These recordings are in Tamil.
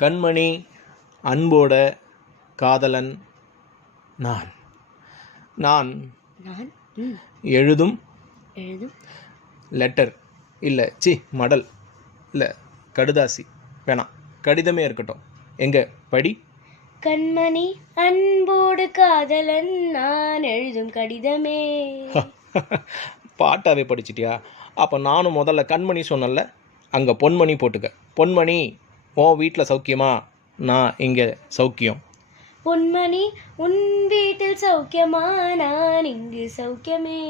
கண்மணி அன்போட காதலன் நான். நான் எழுதும் லெட்டர் இல்லை மடல் இல்லை கடுதாசி வேணாம், கடிதமே இருக்கட்டும். எங்க படி. கண்மணி அன்போடு காதலன் நான் எழுதும் கடிதமே. பாட்டாவே படிச்சிட்டியா? அப்போ நானும் முதல்ல கண்மணி சொன்னல, அங்கே பொன்மணி போட்டுக்க. பொன்மணி, உன் வீட்டில் சௌக்கியமா? நான் இங்கே சௌக்கியம். பொன்மணி, உன் வீட்டில் சௌக்கியமா? நான் இங்கு சௌக்கியமே.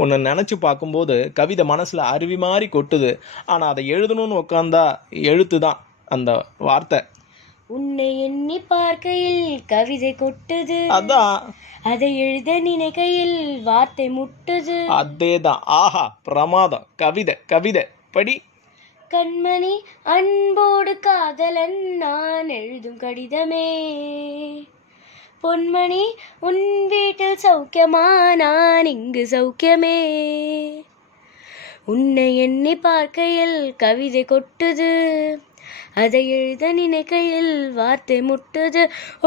உன்னை நினச்சி பார்க்கும்போது கவிதை மனசில் அருவி மாதிரி கொட்டுது. ஆனால் அதை எழுதணும்னு உட்காந்தா எழுத்து தான் அந்த வார்த்தை. உன்னை எண்ணி பார்க்கையில் கவிதை கொட்டுது, அதான். அதை எழுத நினைக்கையில் வார்த்தை முட்டுது, அதேதான். ஆஹா, பிரமாதம். கவிதை கவிதை படி. கண்மணி அன்போடு காதலன் நான் எழுதும் கடிதமே. பொன்மணி, உன் வீட்டில் சௌக்கியமா? நான் இங்கு சௌக்கியமே. உன்னை எண்ணி பார்க்கையில் கவிதை கொட்டுது, அதை எழுத நினைக்கையில் வார்த்தை முட்டுது.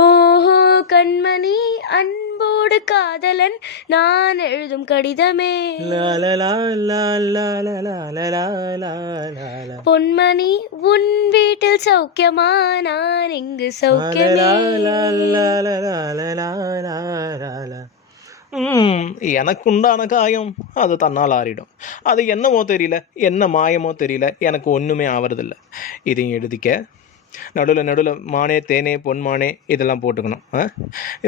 ஓஹோ, கண்மணி அன்போடு காதலன் நான் எழுதும் கடிதமே. பொன்மணி, உன் வீட்டில் சௌக்கியமா? நான் இங்கு சௌக்கியமே. எனக்கு உண்டான காயம் அது தன்னால் ஆறிடும். அது என்னமோ தெரியல, என்ன மாயமோ தெரியல, எனக்கு ஒன்றுமே ஆவறதில்ல. இதையும் எழுதிக்க. நடுவில் மானே தேனே பொன்மானே இதெல்லாம் போட்டுக்கணும்.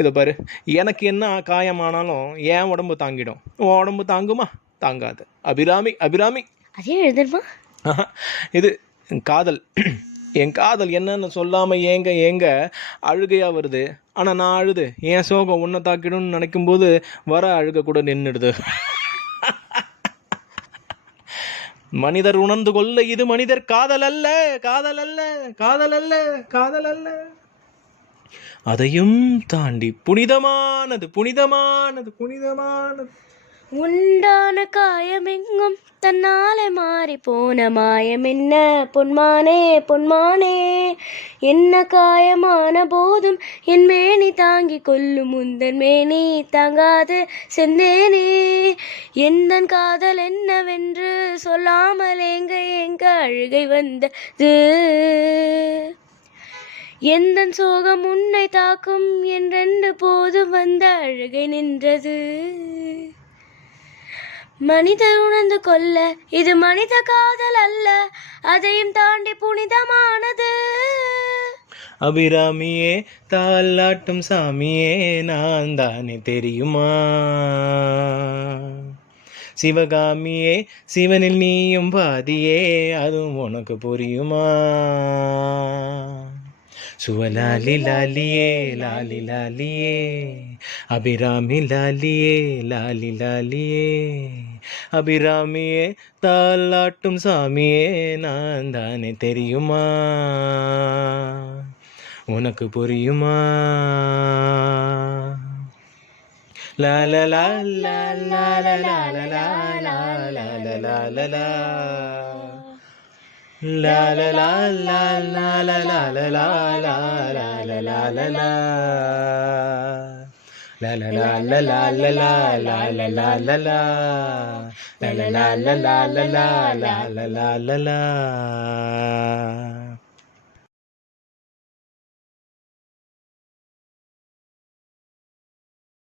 இதை பாரு, எனக்கு என்ன காயமானாலும் என் உடம்பு தாங்கிடும். உன் உடம்பு தாங்குமா? தாங்காது. அபிராமி அபிராமி. அதே எழுதணுமா? இது காதல். என் காதல் என்னன்னு சொல்லாமல் ஏங்க அழுகையாக வருது. ஆனால் நான் அழுது என் சோகம் உன்னை தாக்கிடும்னு நினைக்கும்போது வர அழுக கூட நின்றுடுது. மனிதர் உணர்ந்து கொள்ள இது மனிதர் காதல் அல்ல, காதல் அல்ல, காதல் அல்ல, காதல் அல்ல. அதையும் தாண்டி புனிதமானது, புனிதமானது, புனிதமானது. உண்டான காயமெங்கும் தன்னாலே மாறி போன மாயம் என்ன பொன்மானே, பொன்மானே. என்ன காயமான போதும் என் மேனி தாங்கி கொள்ளும் முந்தன் மேனி தாங்காது செந்தேனே. எந்தன் காதல் என்னவென்று சொல்லாமல் எங்க அழுகை வந்தது. எந்தன் சோகம் உன்னை தாக்கும் என்றென்று போதும் வந்த அழுகை நின்றது. மனிதர் உணர்ந்து கொள்ள இது மனித காதல் அல்ல, அதையும் தாண்டி புனிதமானது. அபிராமியே தாலாட்டும் சாமியே நான் தானே தெரியுமா? சிவகாமியே சிவனில் நீயும் பாதியே, அதுவும் உனக்கு புரியுமா? சுவலாலி லாலியே லாலி லாலியே, அபிராமி லாலியே லாலி லாலியே. அபிராமியே தாலாட்டும் சாமியே நான் தானே தெரியுமா? உனக்கு புரியுமா? லால லால லால லால லால லால லால லா. La la la la la la la la la la la la la la la. La la la la la la la la la la la la. La la la la la la la la la la la.